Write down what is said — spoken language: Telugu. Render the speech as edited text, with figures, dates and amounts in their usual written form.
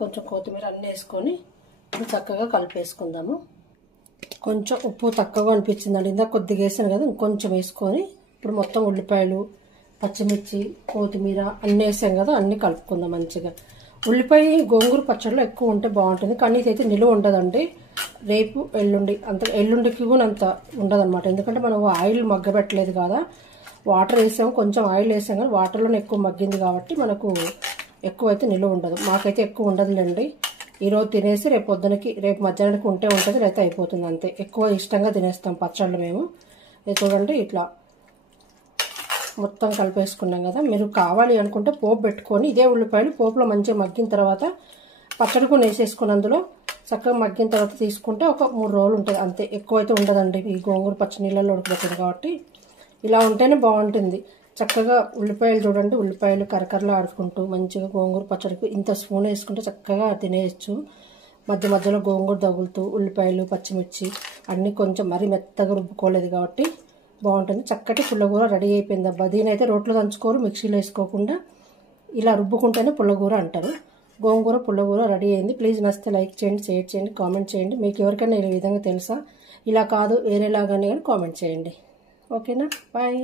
కొంచెం కొత్తిమీర అన్నీ వేసుకొని ఇప్పుడు చక్కగా కలిపేసుకుందాము. కొంచెం ఉప్పు తక్కువగా అనిపించిందండి, ఇందాక కొద్దిగా వేసాను కదా, ఇంకొంచెం వేసుకొని ఇప్పుడు మొత్తం ఉల్లిపాయలు, పచ్చిమిర్చి, కొత్తిమీర అన్నీ వేసాం కదా, అన్నీ కలుపుకుందాం మంచిగా. ఉల్లిపాయ గోంగూర పచ్చడిలో ఎక్కువ ఉంటే బాగుంటుంది, కానీ ఇదైతే నిలువ ఉండదండి. రేపు ఎల్లుండికి కూడా అంత ఉండదన్నమాట, ఎందుకంటే మనం ఆయిల్ మగ్గబెట్టలేదు కదా, వాటర్ వేసాము, కొంచెం ఆయిల్ వేసాం కానీ వాటర్లోనే ఎక్కువ మగ్గింది కాబట్టి మనకు ఎక్కువైతే నిలువ ఉండదు. మాకైతే ఎక్కువ ఉండదులేండి, ఈరోజు తినేసి రేపు పొద్దునకి రేపు మధ్యాహ్నానికి ఉంటే ఉంటుంది, లేకపోతే అయిపోతుంది అంతే. ఎక్కువ ఇష్టంగా తినేస్తాం పచ్చళ్ళు మేము. ఇది చూడండి ఇట్లా మొత్తం కలిపేసుకున్నాం కదా. మీరు కావాలి అనుకుంటే పోపు పెట్టుకొని ఇదే ఉల్లిపాయలు పోపులో మంచిగా మగ్గిన తర్వాత పచ్చడి కూడా వేసేసుకుని అందులో చక్కగా మగ్గిన తర్వాత తీసుకుంటే ఒక 3 రోజులు ఉంటుంది అంతే, ఎక్కువైతే ఉండదండి. ఈ గోంగూర పచ్చి నీళ్ళల్లో ఉడకబెట్టింది కాబట్టి ఇలా ఉంటేనే బాగుంటుంది. చక్కగా ఉల్లిపాయలు చూడండి, ఉల్లిపాయలు కరకరలా ఆడుకుంటూ మంచిగా గోంగూర పచ్చడికి ఇంత స్పూన్ వేసుకుంటే చక్కగా తినేయచ్చు. మధ్య మధ్యలో గోంగూర తగులుతూ ఉల్లిపాయలు, పచ్చిమిర్చి అన్నీ కొంచెం మరీ మెత్తగా రుబ్బుకోలేదు కాబట్టి బాగుంటుంది. చక్కటి పుల్లగూర రెడీ అయిపోయింది అబ్బా. దీనైతే రోట్లో దంచుకోరు, మిక్సీలో వేసుకోకుండా ఇలా రుబ్బుకుంటేనే పుల్లగూర అంటారు. గోంగూర పుల్లగూర రెడీ అయింది. ప్లీజ్ నచ్చితే లైక్ చేయండి, షేర్ చేయండి, కామెంట్ చేయండి. మీకు ఎవరికైనా ఈ విధంగా తెలుసా, ఇలా కాదు వేరేలాగానే కానీ కామెంట్ చేయండి. ఓకేనా, బాయ్.